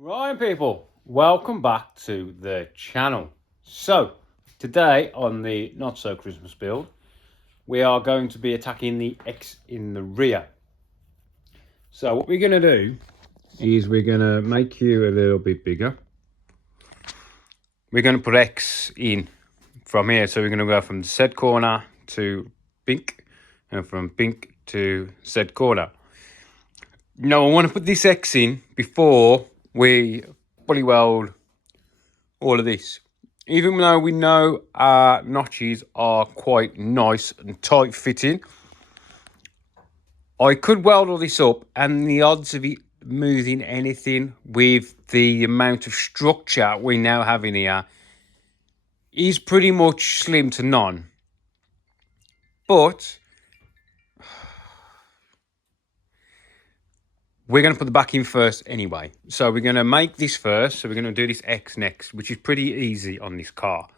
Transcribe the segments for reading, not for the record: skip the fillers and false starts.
Right, people, welcome back to the channel. So today on the not so Christmas build, we are going to be attacking the X in the rear. So what we're going to do is we're going to make you a little bit bigger. We're going to put X in from here. So we're going to go from Z corner to Bink, and from Bink to Z corner. Now I want to put this X in before we fully weld all of this. Even though we know our notches are quite nice and tight fitting, I could weld all this up, and the odds of it moving anything with the amount of structure we now have in here is pretty much slim to none. But we're going to put the back in first anyway. So we're going to make this first. So we're going to do this X next, which is pretty easy on this car,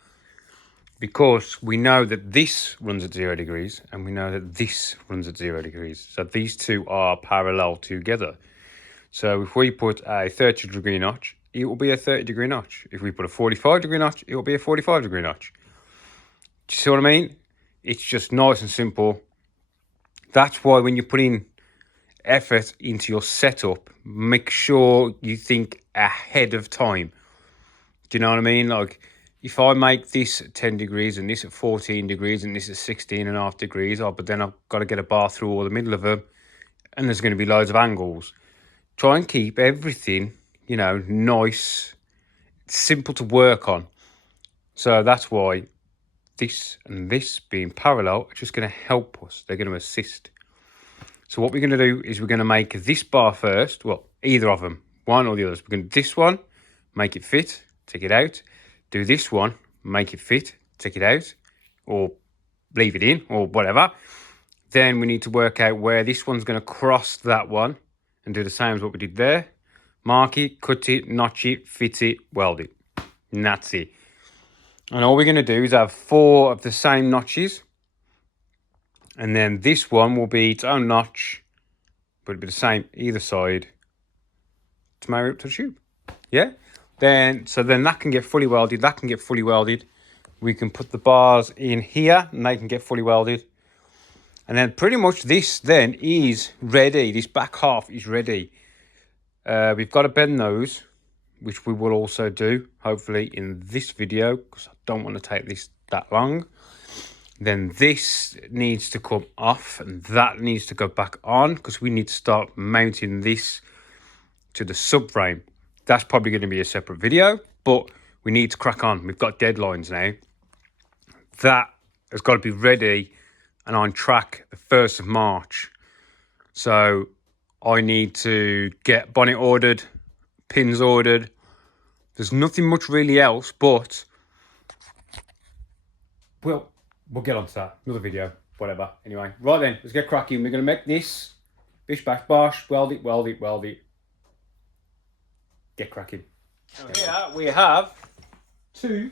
because we know that this runs at 0 degrees and we know that this runs at 0 degrees. So these two are parallel together. So if we put a 30-degree notch, it will be a 30-degree notch. If we put a 45-degree notch, it will be a 45-degree notch. Do you see what I mean? It's just nice and simple. That's why when you put in effort into your setup, make sure you think ahead of time. Do you know what I mean? Like, if I make this at 10 degrees and this at 14 degrees and this at 16.5 degrees, but then I've got to get a bar through all the middle of them, and there's going to be loads of angles. Try and keep everything, nice, simple to work on. So that's why this and this being parallel are just going to help us. They're going to assist. So what we're going to do is we're going to make this bar first. Well, either of them, one or the others. We're going to do this one, make it fit, take it out. Do this one, make it fit, take it out, or leave it in, or whatever. Then we need to work out where this one's going to cross that one and do the same as what we did there. Mark it, cut it, notch it, fit it, weld it. And that's it. And all we're going to do is have 4 of the same notches. And then this one will be its own notch, but it'll be the same either side to marry up to the tube. Yeah? So then that can get fully welded, that can get fully welded. We can put the bars in here and they can get fully welded. And then pretty much this then is ready. This back half is ready. We've got to bend those, which we will also do, hopefully, in this video, because I don't want to take this that long. Then this needs to come off and that needs to go back on, because we need to start mounting this to the subframe. That's probably going to be a separate video, but we need to crack on. We've got deadlines now. That has got to be ready and on track the 1st of March. So I need to get bonnet ordered, pins ordered. There's nothing much really else, but we'll get onto that. Another video, whatever. Anyway, right then, let's get cracking. We're going to make this bish bash bosh, weld it, weld it, weld it. Get cracking. So here we have 2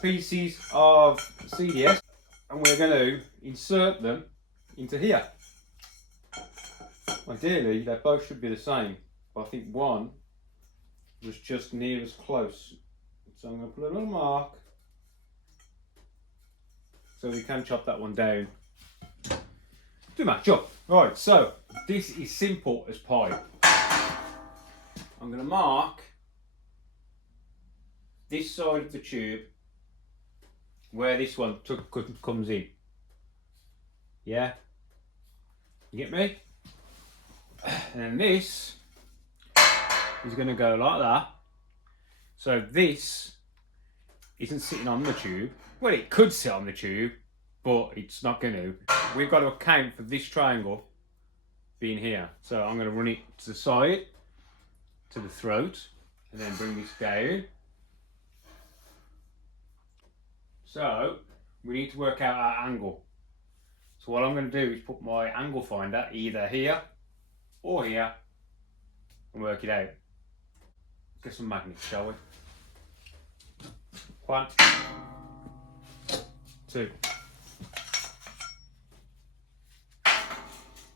pieces of CDS, and we're going to insert them into here. Ideally, they both should be the same, but I think one was just near as close. So I'm going to put a little mark so we can chop that one down to match up. Right, so this is simple as pie. I'm going to mark this side of the tube where this one comes in. Yeah? You get me? And then this is going to go like that. So this isn't sitting on the tube. Well, it could sit on the tube, but it's not going to. We've got to account for this triangle being here. So I'm going to run it to the side, to the throat, and then bring this down. So we need to work out our angle. So what I'm going to do is put my angle finder either here or here and work it out. Get some magnets, shall we? 1, 2.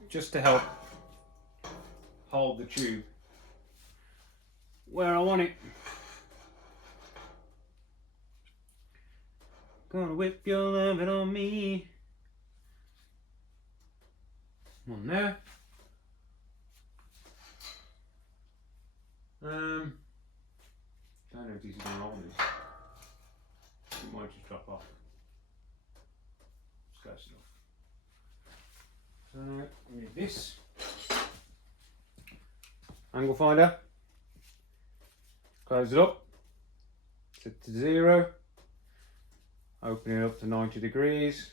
Just to help hold the tube where I want it. Gonna whip your lovin' on me. On there. Don't know if these are going to hold this. It might just drop off. It's close enough. So we need this angle finder. Close it up. Set to 0. Open it up to 90 degrees.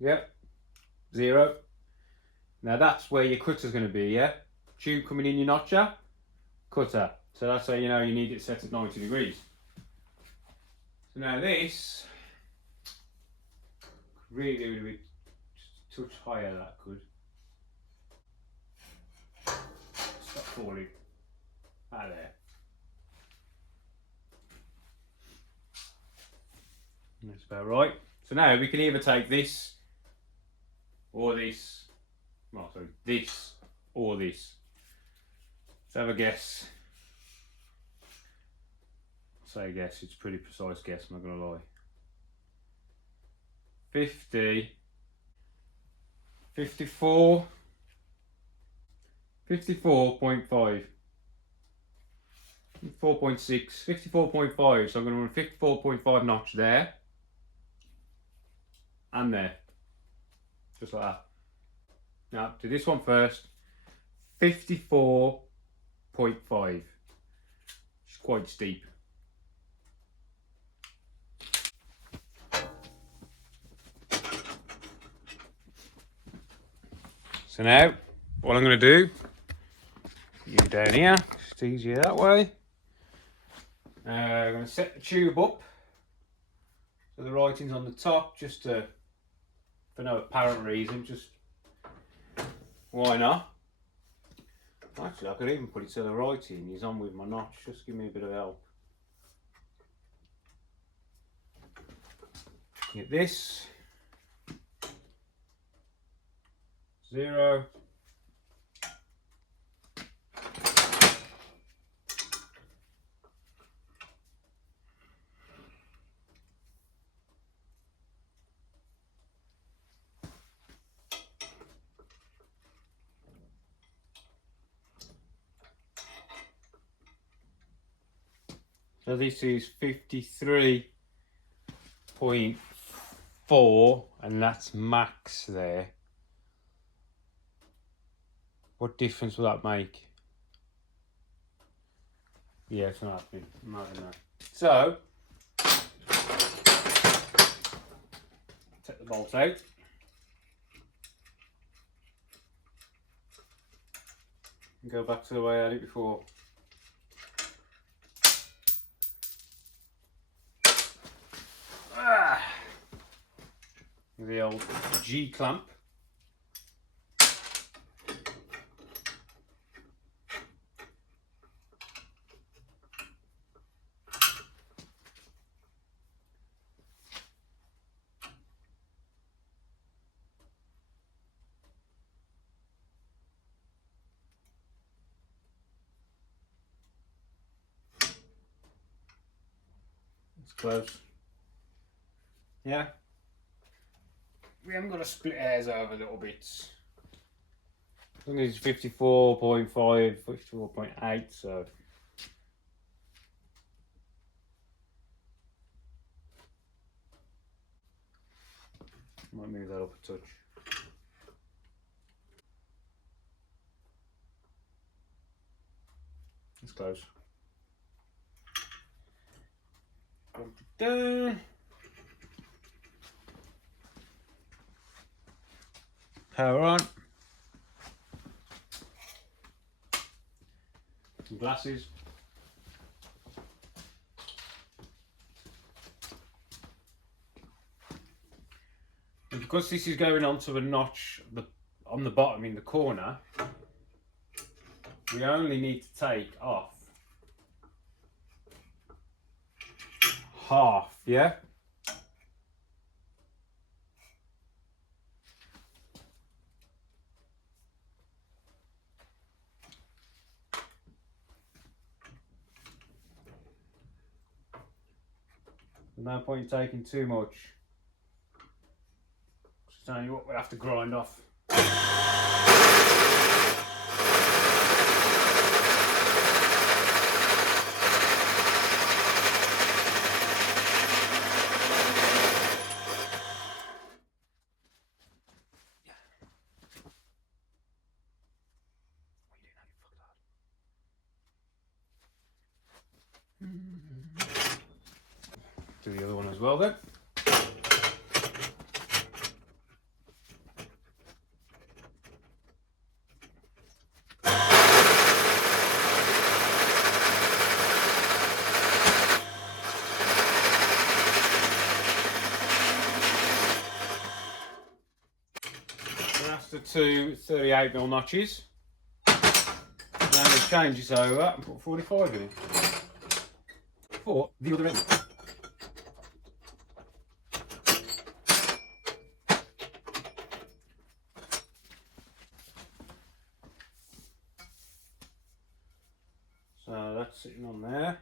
Yep. 0. Now that's where your cutter's going to be, yeah? Tube coming in your notcher, cutter. So that's how you know you need it set at 90 degrees. So now this, really do it just a touch higher, that could. Stop falling. Out there. That's about right. So now we can either take this or this. Oh, sorry, this or this. Let's have a guess. Say a guess, it's a pretty precise guess, I'm not gonna lie. 50, 54, 54.5, 4.6, 54.5, so I'm gonna run 54.5 notch there, and there, just like that. Now, do this one first. 54.5. It's quite steep. So now, what I'm going to do, you down here, just easier that way. I'm going to set the tube up so the writing's on the top, just for no apparent reason, just why not? Actually, I could even put it so the writing is on with my notch, just give me a bit of help. Get this. 0. So this is 53.4 and that's max there. What difference will that make? Yeah, it's not happening. No. So, take the bolt out. And go back to the way I had it before. The old G clamp. It's close. Yeah. We haven't got to split hairs over little bits. I think it's 54.5, 54.8, so. Might move that up a touch. It's close. Dump it down. Power on. Some glasses. And because this is going onto a notch on the bottom in the corner, we only need to take off half, yeah? no point in taking too much. Just telling you what we'll have to grind off. Do the other one as well then. So that's the two 38mm notches. Now we'll change this over and put 45 in it. For the other end. So that's sitting on there.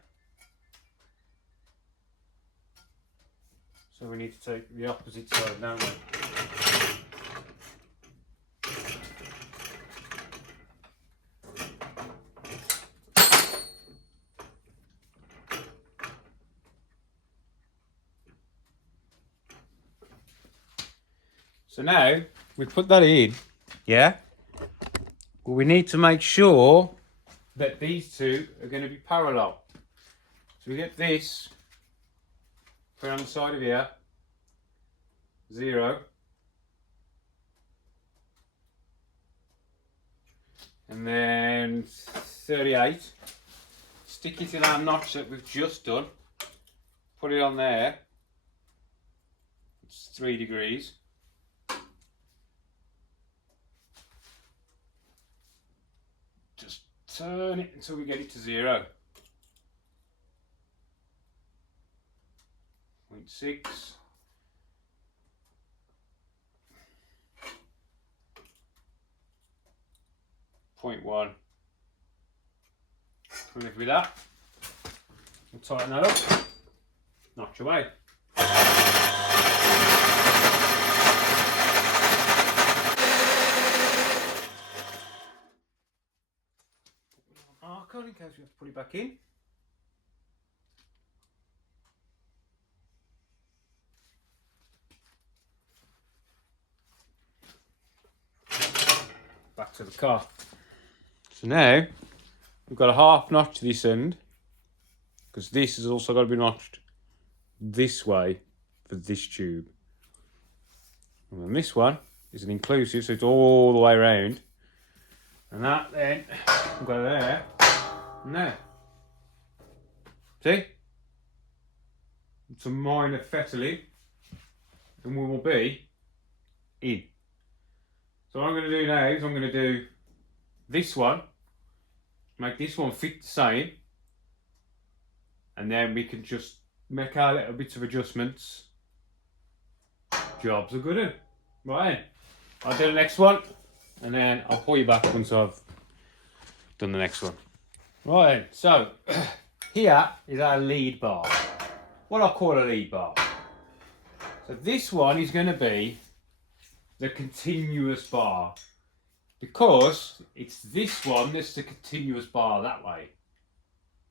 So we need to take the opposite side, don't we? So now we put that in, yeah? But we need to make sure that these two are going to be parallel. So we get this, put it on the side of here, 0. And then 38. Stick it in our notch that we've just done. Put it on there. It's 3 degrees. Just turn it until we get it to 0. 0.6. 0.1. We'll live with that. We'll tighten that up. Notch away. Marker in case we have to put it back in. Back to the car. So now we've got a half notch to this end because this has also got to be notched this way for this tube. And then this one is an inclusive, so it's all the way around. And that then will go there and there. See? It's a minor fettling and we will be in. So what I'm going to do now is I'm going to do this one, make this one fit the same, and then we can just make our little bits of adjustments. Jobs are good, eh? Right then, I'll do the next one, and then I'll pull you back once I've done the next one. Right then, so here is our lead bar. What I call a lead bar. So this one is going to be the continuous bar, because it's this one that's the continuous bar that way.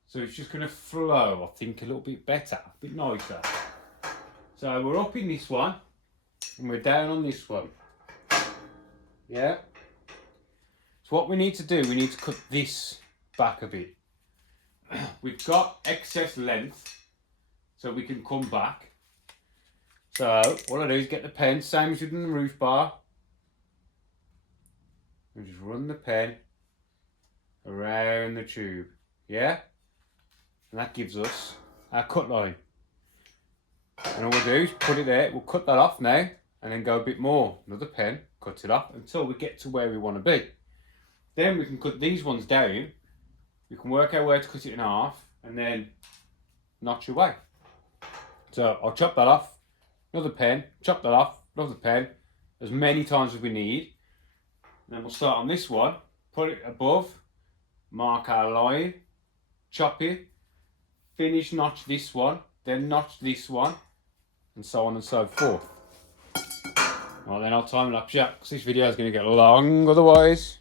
So it's just going to flow, I think, a little bit better, a bit nicer. So we're up in this one and we're down on this one. Yeah. So what we need to do, we need to cut this back a bit. We've got excess length, so we can come back. So what I do is get the pen, same as you did in the roof bar. And just run the pen around the tube, yeah? And that gives us our cut line. And all we'll do is put it there, we'll cut that off now, and then go a bit more. Another pen, cut it off until we get to where we want to be. Then we can cut these ones down, we can work out where to cut it in half, and then notch away. So I'll chop that off, another pen, chop that off, another pen, as many times as we need. And then we'll start on this one, put it above, mark our line, chop it, finish notch this one, then notch this one, and so on and so forth. Well, then I'll time lapse you, because this video is going to get long otherwise.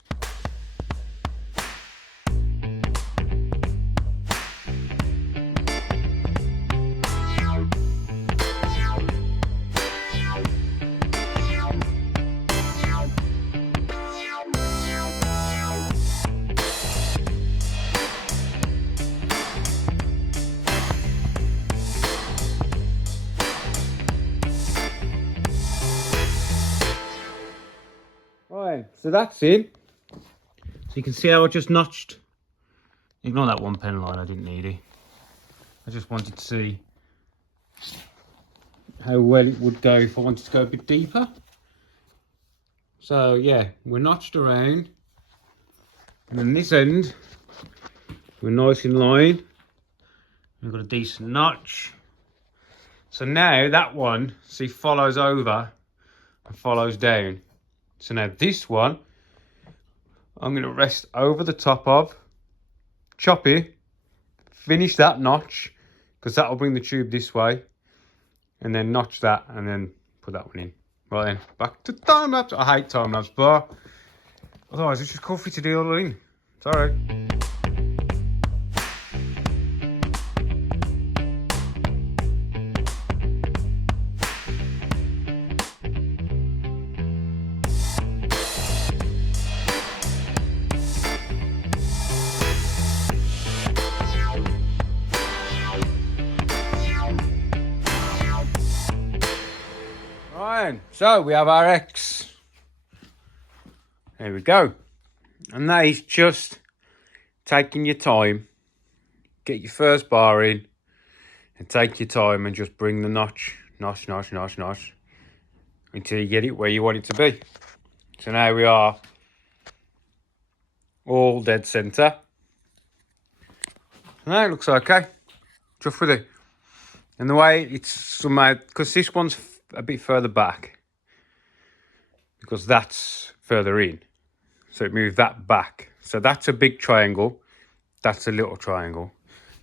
Right, so that's it. So you can see how I just notched. Ignore that one pen line, I didn't need it. I just wanted to see how well it would go if I wanted to go a bit deeper. So yeah, we're notched around. And then this end, we're nice in line. We've got a decent notch. So now that one, see, follows over and follows down. So now this one, I'm going to rest over the top of, chop it, finish that notch, because that will bring the tube this way, and then notch that, and then put that one in. Right then, back to time lapse. I hate time lapse, but otherwise it's just coffee to do all in. It's alright. Right, so we have our X. There we go. And that is just taking your time, get your first bar in, and take your time and just bring the notch, until you get it where you want it to be. So now we are all dead center. And that looks okay. Just with it. And the way it's somehow, because this one's a bit further back, because that's further in. So it moved that back. So that's a big triangle. That's a little triangle.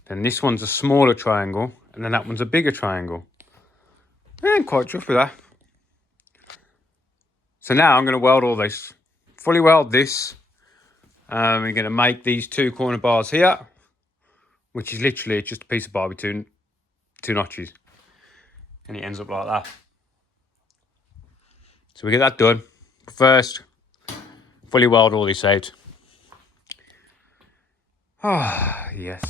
Then this one's a smaller triangle. And then that one's a bigger triangle. I'm quite chuffed with that. So now I'm going to weld all this. Fully weld this. We're going to make these two corner bars here, which is literally just a piece of bar between two notches. And it ends up like that. So we get that done. First, fully weld all this out. Ah, yes.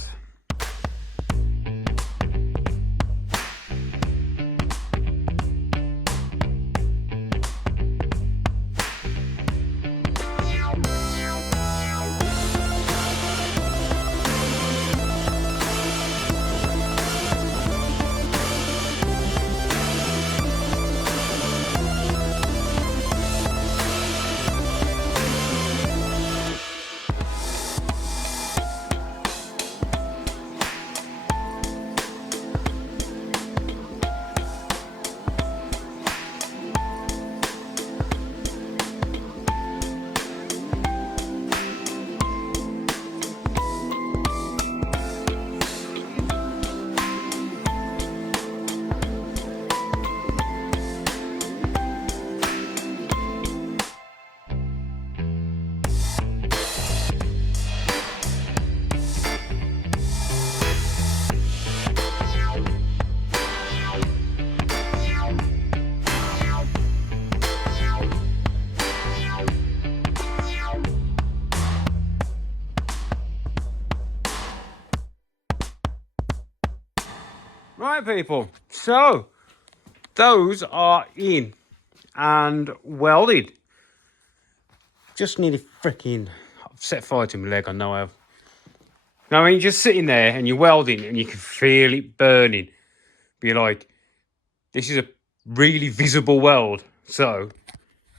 Right, people, so those are in and welded. Just nearly freaking, I've set fire to my leg, I know I have. Now, when you're just sitting there and you're welding and you can feel it burning, but you're like, this is a really visible weld, so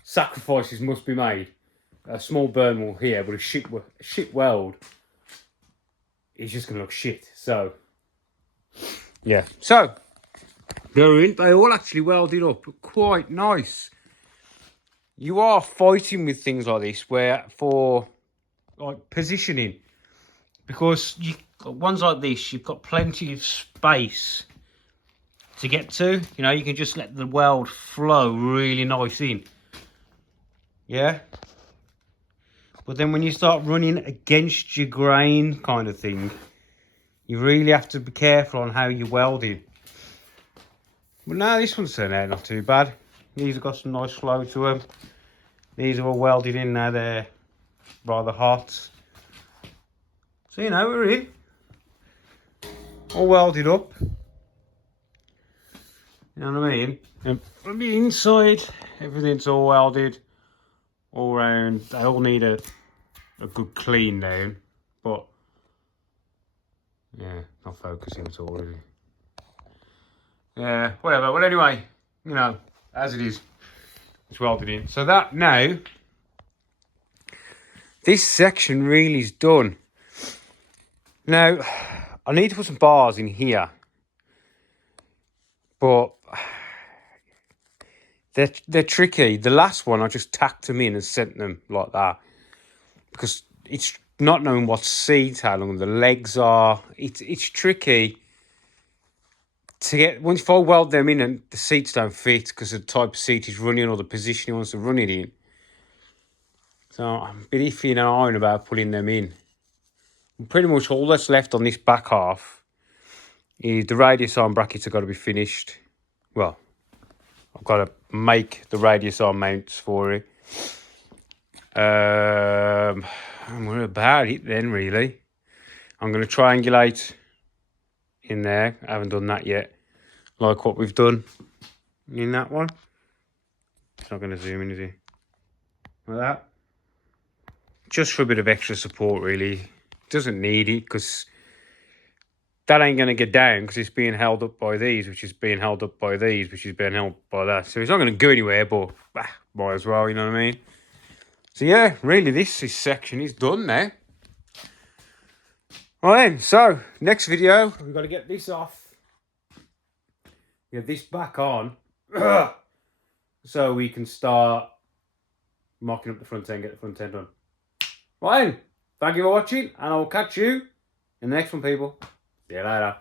sacrifices must be made. A small burn will here, but a shit weld is just going to look shit, so... yeah, so they're in. They all actually welded up quite nice. You are fighting with things like this where for like positioning, because you ones like this, you've got plenty of space to get to. You know, you can just let the weld flow really nice in. Yeah. But then when you start running against your grain kind of thing, you really have to be careful on how you're welding. But now this one's turned out not too bad. These have got some nice flow to them. These are all welded in now, they're rather hot. So, you know, we're in. All welded up. You know what I mean? And from the inside, everything's all welded all round. They all need a good clean down. But, yeah, not focusing at all, really. Yeah, whatever. Well, anyway, you know, as it is, it's welded in. So that now, this section really is done. Now, I need to put some bars in here, but they're tricky. The last one, I just tacked them in and sent them like that because it's not knowing what seats, how long the legs are. It's tricky to get, once if I weld them in and the seats don't fit because the type of seat is running or the position he wants to run it in. So I'm a bit iffy in our own about putting them in. And pretty much all that's left on this back half is the radius arm brackets have got to be finished. Well, I've got to make the radius arm mounts for it. And we're about it then, really. I'm going to triangulate in there. I haven't done that yet. Like what we've done in that one. It's not going to zoom in, is it? Like that. Just for a bit of extra support, really. Doesn't need it because that ain't going to get down because it's being held up by these, which is being held up by these, which is being held by that. So it's not going to go anywhere, but might as well, you know what I mean? So yeah, really this section is done now. Right then, so next video, we've got to get this off. Get this back on. So we can start marking up the front end, get the front end done. Right then, thank you for watching, and I'll catch you in the next one, people. See you later.